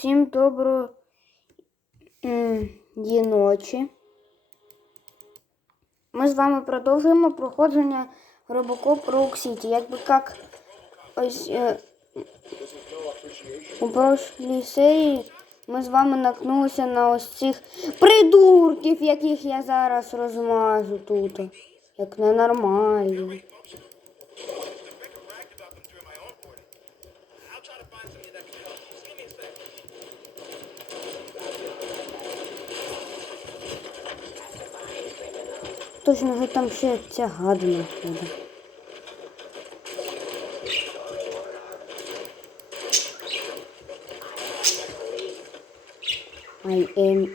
Всім доброї ночі. Ми з вами продовжуємо проходження Робокоп Rogue City. Якби як ось е, у прошлій серії ми з вами наткнулися на ось цих придурків, яких я зараз розмажу тут. Як ненормальні. Точно вже там ще ця гадина ходить. I am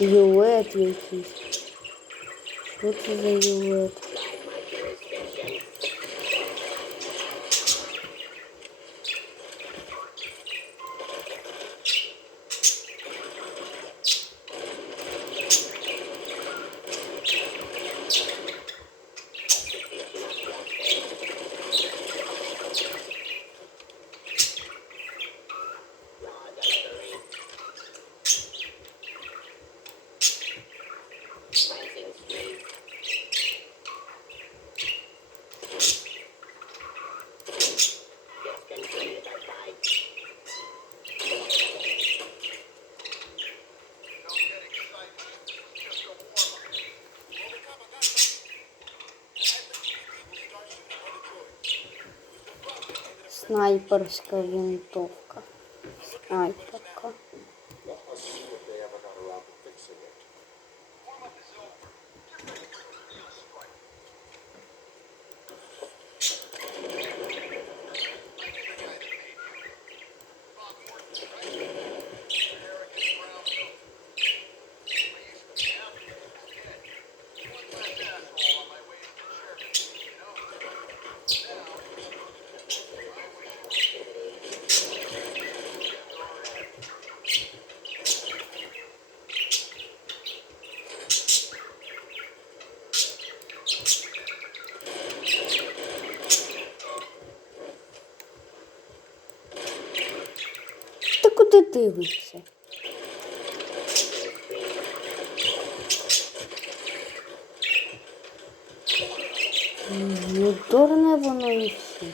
юлет якийсь. Що це за юлет? Снайперська винтовка. Снайперка. Ти дивишся? Ну, дурне воно і все.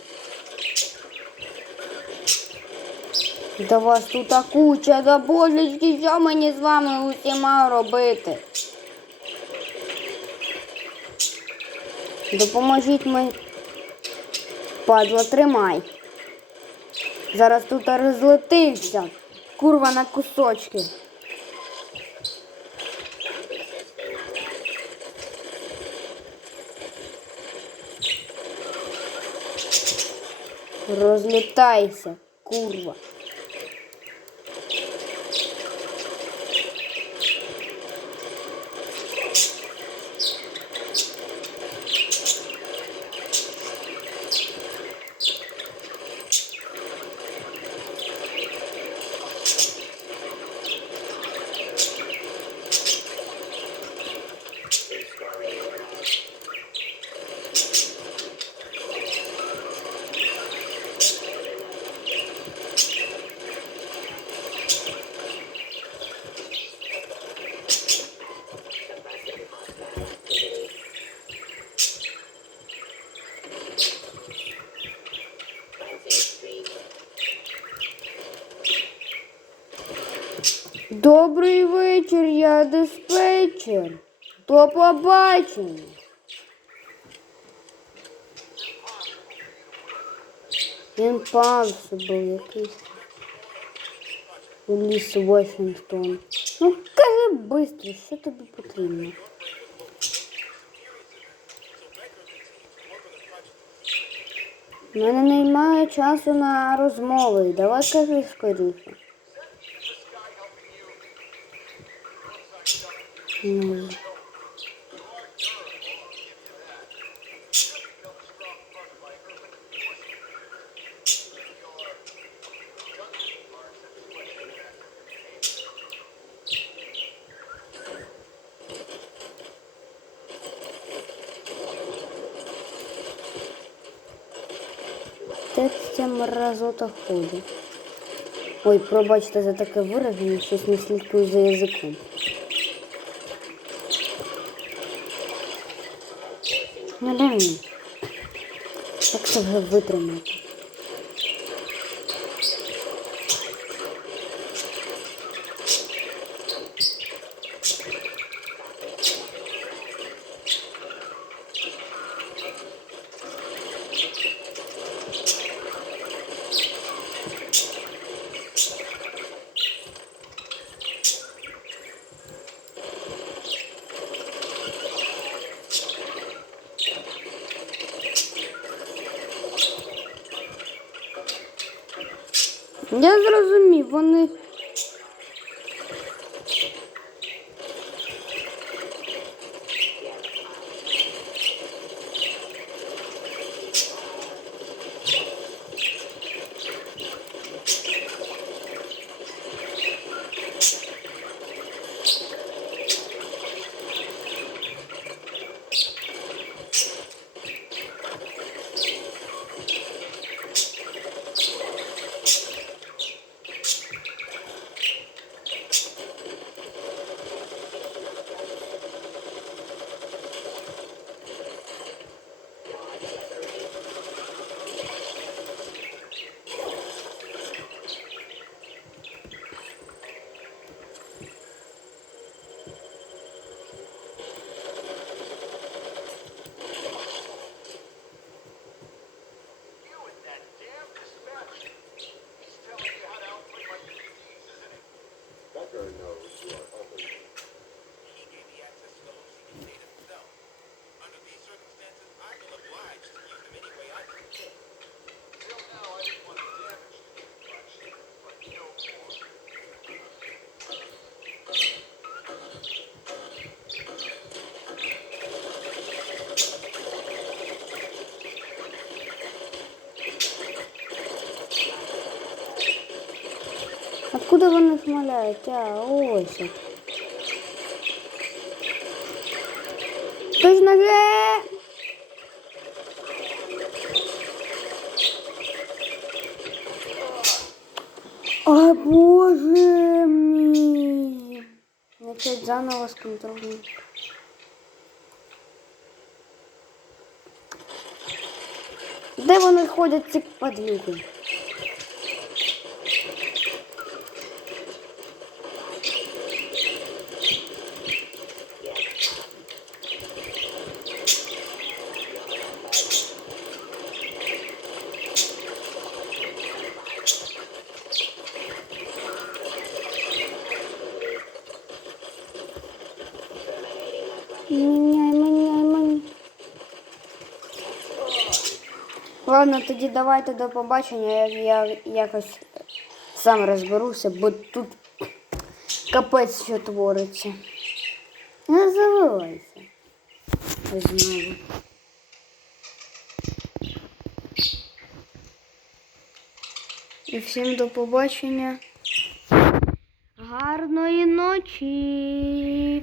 Да вас тут куча, да божечки, що мені з вами усіма робити? Допоможіть мені. Падла, тримай. Зараз тут розлетився. Курва на кусочки. Розлітайся, курва. Добрий вечір, я диспетчер. До побачення. Він пався був якийсь. Ліс Вашингтон. Ну, кажи швидко, що тобі потрібно. У мене немає часу на розмови. Давай кажи скоріше. Ну, Це мразота ходить? Ой, пробачте за таке вираження, щось не слідкую за язиком. Мені. Як це витримати? Я зрозумів, вони. Шмаляють? А, ось. Хтось наге. О, боже мій. Начать заново з контролем. Де вони ходять ці падлюки? Міняй, міняй, міняй. Ладно, тоді давайте до побачення. Я, я якось сам розберуся, бо тут капець що твориться. Не завивайся. Знову. І всім до побачення. Гарної ночі.